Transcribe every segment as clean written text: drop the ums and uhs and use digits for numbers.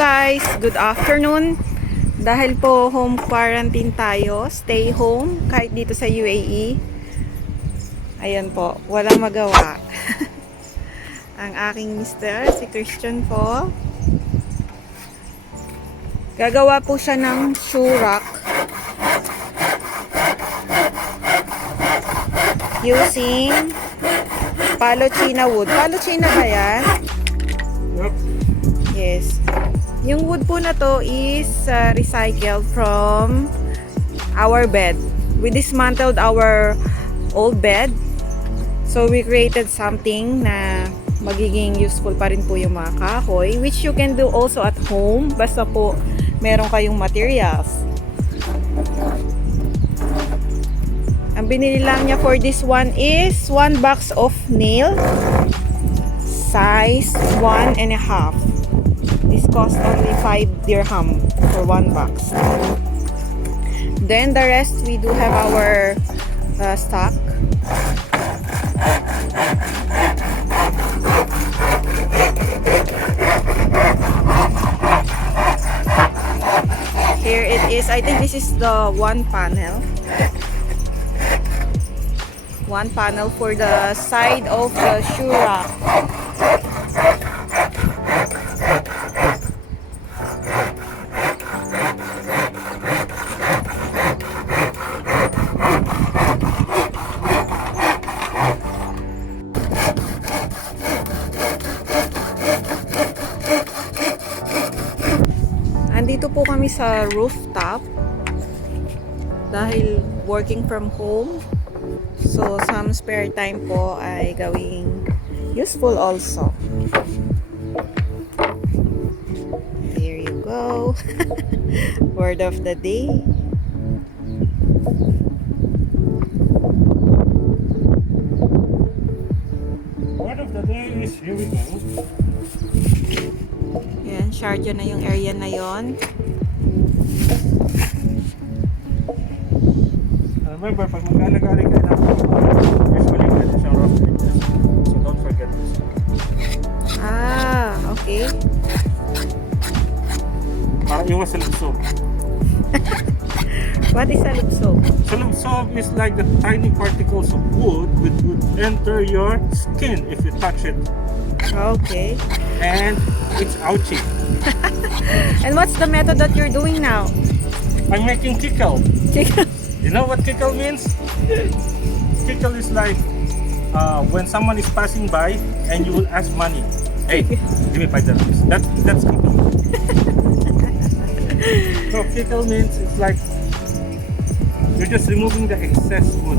guys, good afternoon. Dahil po home quarantine tayo, stay home kahit dito sa UAE. Ayan po, walang magawa. Ang aking mister, si Christian po. Gagawa po siya ng shoe rack using Palochina wood. Palochina ba yan? Yep. Yes. Yung wood po na to is recycled from our bed. We dismantled our old bed. So we created something na magiging useful pa rin po yung mga kahoy, which you can do also at home basta po meron kayong materials. Ang binili lang niya for this one is 1 box of nail size 1.5. This cost only 5 dirham for 1 box. Then the rest we do have our stock. Here it is. I think this is the one panel. One panel for the side of the shoe rack. Andito po kami sa rooftop dahil working from home. So some spare time po ay gawing useful also. There you go. Word of the day. Word of the day is here we go. Yan, Sharjah na yung area na yon. Remember, pag mag-alagari kayo ng usually pwede siyang rough edges. So don't forget this. Ah, okay. Para iwas sa lubsob. What is a lubsob? So lubsob is like the tiny particles of wood which would enter your skin if you touch it. Okay. And it's ouchy. And what's the method that you're doing now? I'm making kickle. You know what kickle means? Kickle is like when someone is passing by and you will ask money. Hey, give me $5. That's kickle. So kickle means it's like you're just removing the excess wood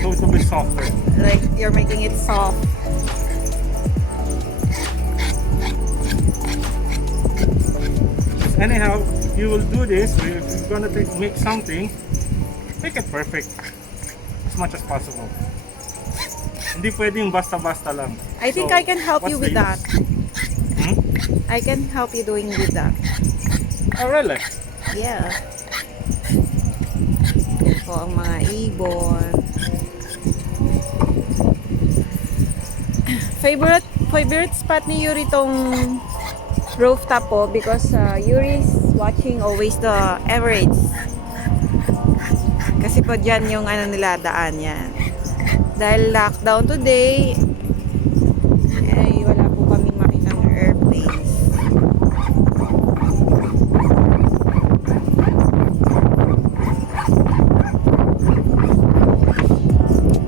so it will be softer. Like you're making it soft. Anyhow, if you will do this, or if you're gonna make something, make it perfect as much as possible. Hindi pwedeng basta-basta lang. I think So, I can help you what's with the that. use? Hmm? I can help you doing with that. Oh, really? Yeah. Yan po ang mga ibon. Favorite spot ni Yuri tong rooftop po because Yuri's watching always the Emirates. Kasi po dyan yung ano nila daan yan. Dahil lockdown today, ay wala po kaming makitang airplanes.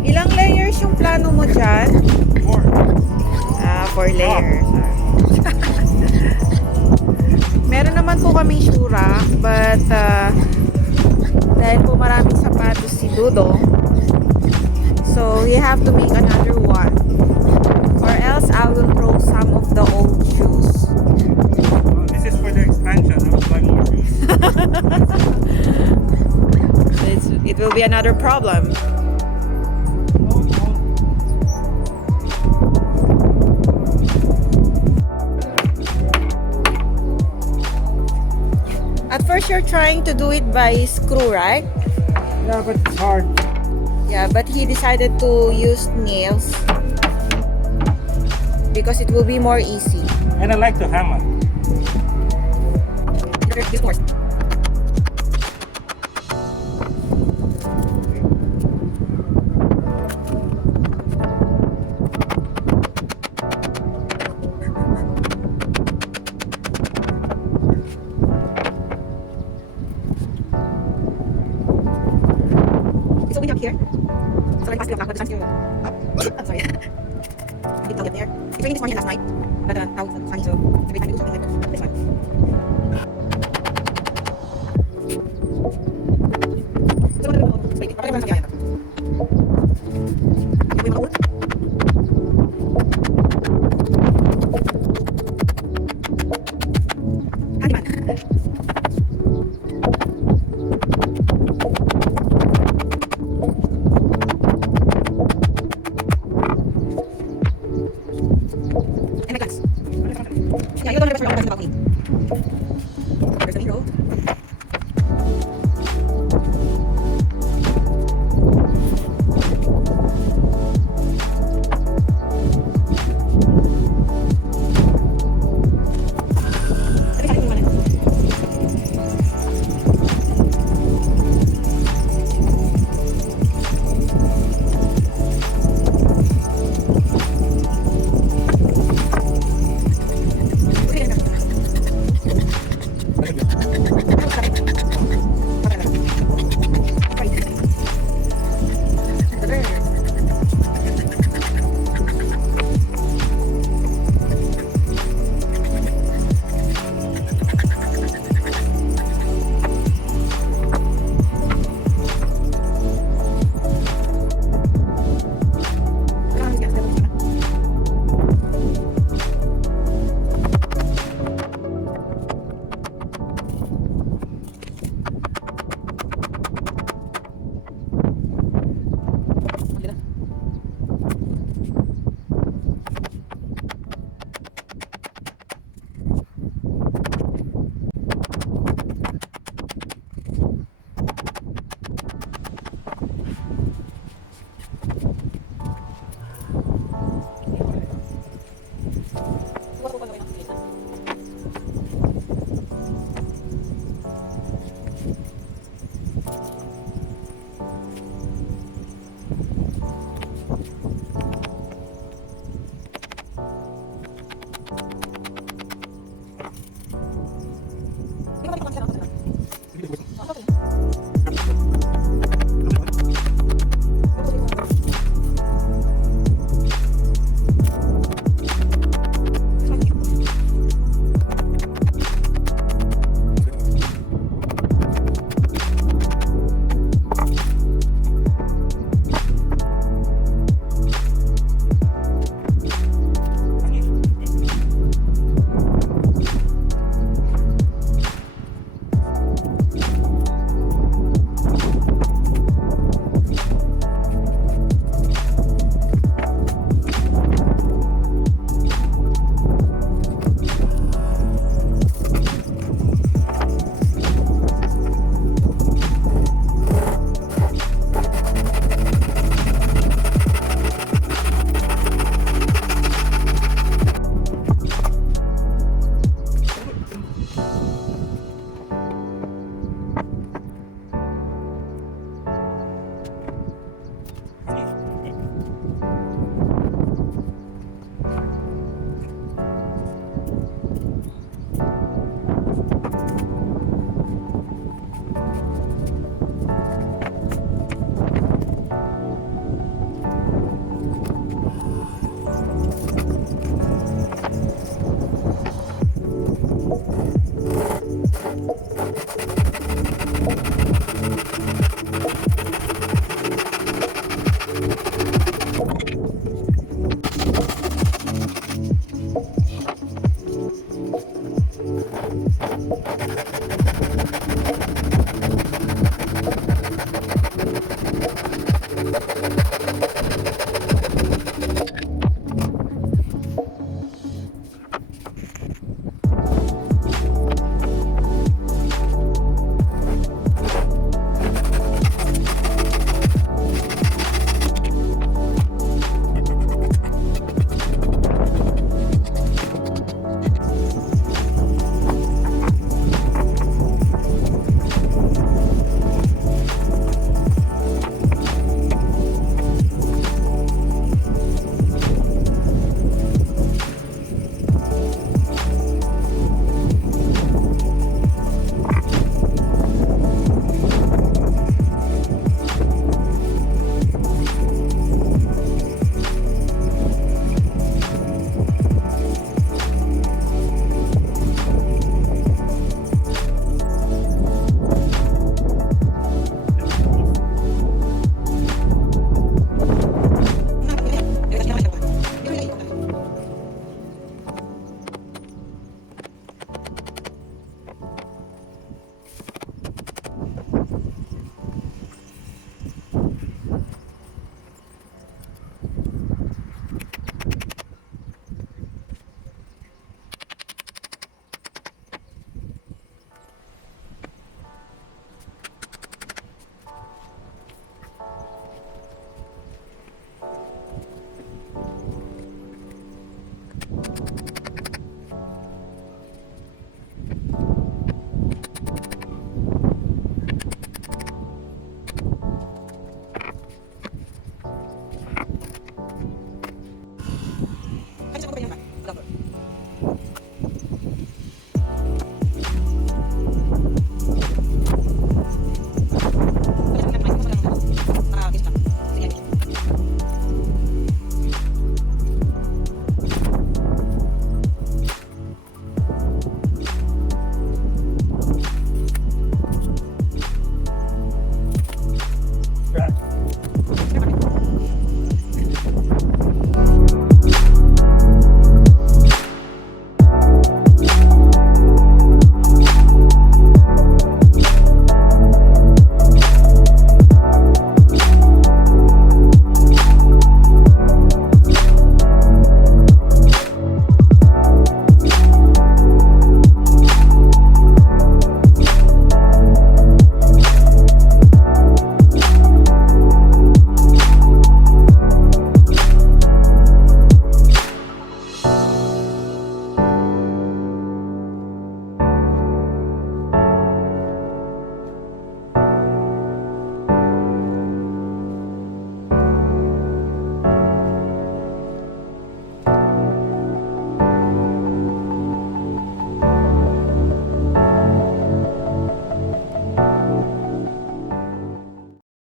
Ilang layers yung plano mo dyan? 4 layers. Meron naman po kaming shoe rack, but dahil po maraming sapatos si Dodo, so we have to make another one. Or else I will throw some of the old shoes. This is for the expansion. I was buying more shoes. It will be another problem. At first you're trying to do it by screw, right? Yeah, but it's hard. Yeah, but he decided to use nails because it will be more easy. And I like to hammer. This course. It's only up here. So like past the clock, but the sun's still up. I'm sorry. I didn't tell you up there. It's raining this morning and last night. But now it's sunny, so it's a great time to do something like this one. So wait, bakit naman sa kaya? Yung may mga wood? Handyman. And my plants. Yeah, you don't remember all the balcony. There's the main road. Tapi saling kemana?